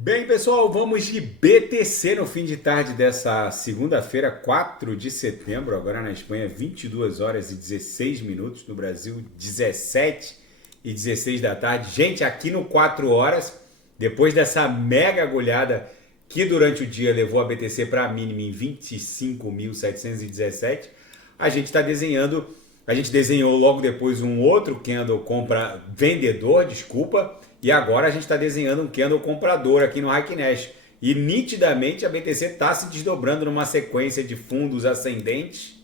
Bem, pessoal, vamos de BTC no fim de tarde dessa segunda-feira, 4 de setembro, agora na Espanha, 22 horas e 16 minutos, no Brasil, 17 e 16 da tarde. Gente, aqui no 4 horas, depois dessa mega agulhada que durante o dia levou a BTC para a mínima em 25.717, a gente está desenhando, a gente desenhou logo depois um outro candle vendedor, e agora a gente está desenhando um candle comprador aqui no Heikin Nash. E nitidamente a BTC está se desdobrando numa sequência de fundos ascendentes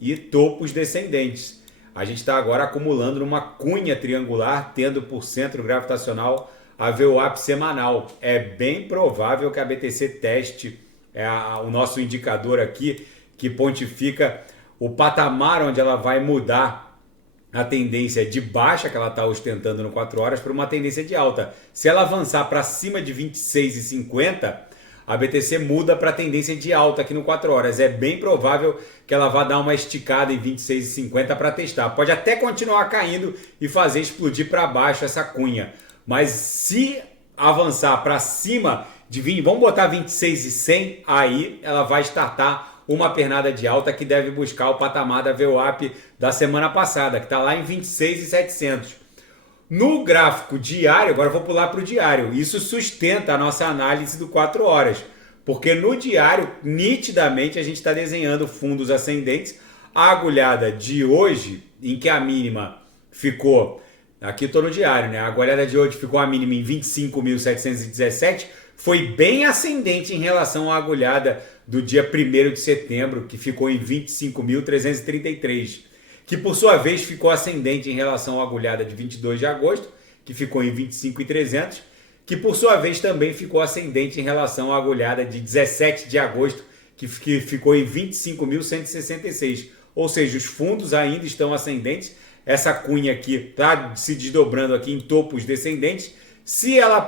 e topos descendentes. A gente está agora acumulando numa cunha triangular, tendo por centro gravitacional a VWAP semanal. É bem provável que a BTC teste o nosso indicador aqui, que pontifica o patamar onde ela vai mudar a tendência de baixa que ela está ostentando no 4 horas para uma tendência de alta. Se ela avançar para cima de 26,50, a BTC muda para a tendência de alta aqui no 4 horas. É bem provável que ela vá dar uma esticada em 26,50 para testar. Pode até continuar caindo e fazer explodir para baixo essa cunha. Mas se avançar para cima de 20, vamos botar 26,100, aí ela vai startar uma pernada de alta que deve buscar o patamar da VWAP da semana passada, que está lá em 26.700. No gráfico diário, agora eu vou pular para o diário, isso sustenta a nossa análise do 4 horas, porque no diário, nitidamente, a gente está desenhando fundos ascendentes. A agulhada de hoje, em que a mínima ficou, aqui estou no diário, né? A agulhada de hoje ficou a mínima em 25.717, foi bem ascendente em relação à agulhada do dia 1º de setembro, que ficou em 25.333, que por sua vez ficou ascendente em relação à agulhada de 22 de agosto, que ficou em 25.300, que por sua vez também ficou ascendente em relação à agulhada de 17 de agosto, que ficou em 25.166. Ou seja, os fundos ainda estão ascendentes, essa cunha aqui está se desdobrando aqui em topos descendentes. Se a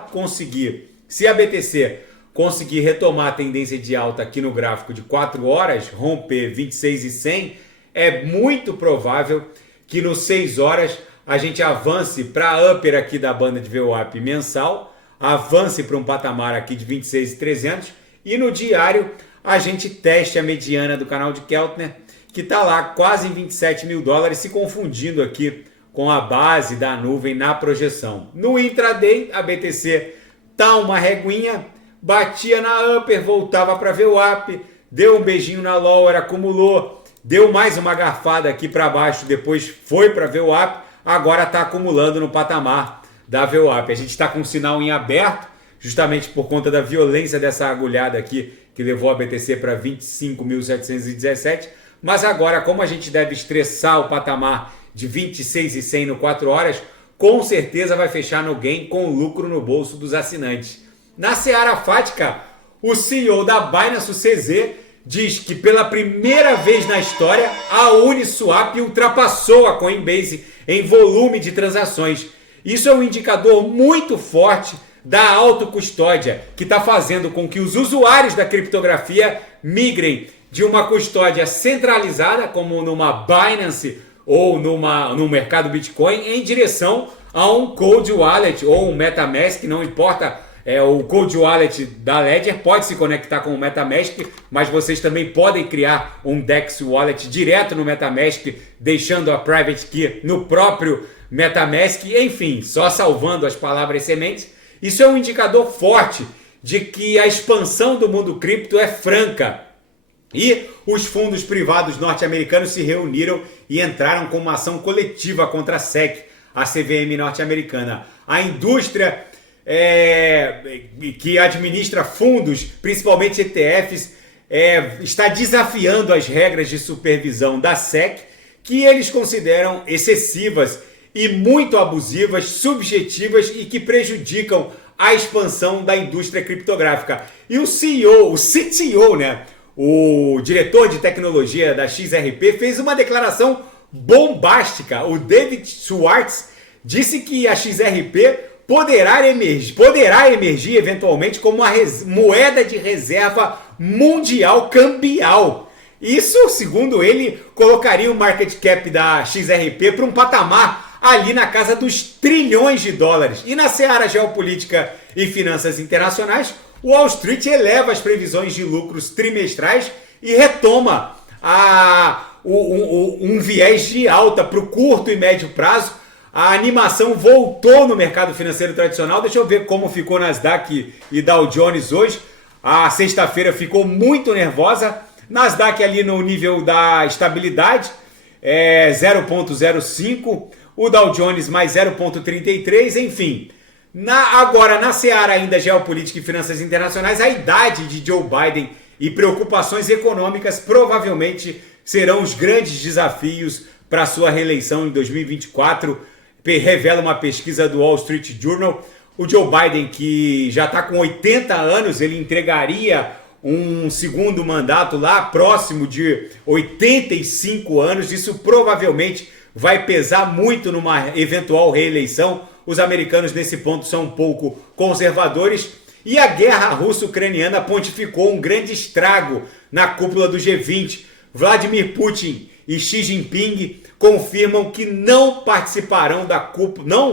BTC conseguir retomar a tendência de alta aqui no gráfico de 4 horas, romper 26,100, é muito provável que no 6 horas a gente avance para a upper aqui da banda de VWAP mensal, avance para um patamar aqui de 26,300 e no diário a gente teste a mediana do canal de Keltner, que está lá quase em 27 mil dólares, se confundindo aqui com a base da nuvem na projeção. No intraday, a BTC tá uma reguinha, batia na upper, voltava para VWAP, deu um beijinho na lower, acumulou, deu mais uma garfada aqui para baixo, depois foi para VWAP, agora está acumulando no patamar da VWAP. A gente está com um sinal em aberto, justamente por conta da violência dessa agulhada aqui, que levou a BTC para 25.717, mas agora, como a gente deve estressar o patamar de 26,100 no 4 horas, com certeza vai fechar no gain com lucro no bolso dos assinantes. Na seara fática, o CEO da Binance, o CZ, diz que pela primeira vez na história, a Uniswap ultrapassou a Coinbase em volume de transações. Isso é um indicador muito forte da autocustódia, que está fazendo com que os usuários da criptografia migrem de uma custódia centralizada, como numa Binance ou no mercado Bitcoin, em direção a um Cold Wallet ou um MetaMask, não importa. O Cold Wallet da Ledger pode se conectar com o MetaMask, mas vocês também podem criar um DEX Wallet direto no MetaMask, deixando a Private Key no próprio MetaMask, enfim, só salvando as palavras sementes. Isso é um indicador forte de que a expansão do mundo cripto é franca. E os fundos privados norte-americanos se reuniram e entraram com uma ação coletiva contra a SEC, a CVM norte-americana. A indústria que administra fundos, principalmente ETFs, está desafiando as regras de supervisão da SEC, que eles consideram excessivas e muito abusivas, subjetivas e que prejudicam a expansão da indústria criptográfica. E o CTO, né, o diretor de tecnologia da XRP, fez uma declaração bombástica. O David Schwartz disse que a XRP poderá emergir eventualmente como uma moeda de reserva mundial cambial. Isso, segundo ele, colocaria o market cap da XRP para um patamar ali na casa dos trilhões de dólares. E na seara geopolítica e finanças internacionais, o Wall Street eleva as previsões de lucros trimestrais e retoma um viés de alta para o curto e médio prazo. A animação voltou no mercado financeiro tradicional. Deixa eu ver como ficou Nasdaq e Dow Jones hoje. A sexta-feira ficou muito nervosa. Nasdaq ali no nível da estabilidade, 0,05. O Dow Jones mais 0,33. Enfim, agora na seara ainda geopolítica e finanças internacionais, a idade de Joe Biden e preocupações econômicas provavelmente serão os grandes desafios para sua reeleição em 2024, revela uma pesquisa do Wall Street Journal. O Joe Biden, que já está com 80 anos, ele entregaria um segundo mandato lá próximo de 85 anos. Isso provavelmente vai pesar muito numa eventual reeleição. Os americanos nesse ponto são um pouco conservadores. E a guerra russo-ucraniana pontificou um grande estrago na cúpula do G20. Vladimir Putin e Xi Jinping confirmam que não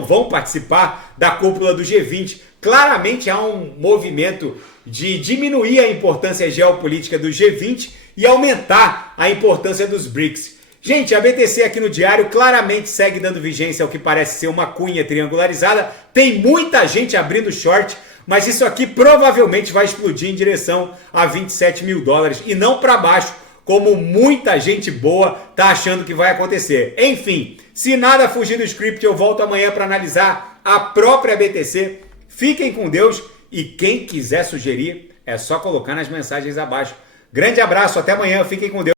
vão participar da cúpula do G20. Claramente há um movimento de diminuir a importância geopolítica do G20 e aumentar a importância dos BRICS. Gente, a BTC aqui no diário claramente segue dando vigência ao que parece ser uma cunha triangularizada. Tem muita gente abrindo short, mas isso aqui provavelmente vai explodir em direção a 27 mil dólares e não para baixo, como muita gente boa está achando que vai acontecer. Enfim, se nada fugir do script, eu volto amanhã para analisar a própria BTC. Fiquem com Deus e quem quiser sugerir, é só colocar nas mensagens abaixo. Grande abraço, até amanhã, fiquem com Deus.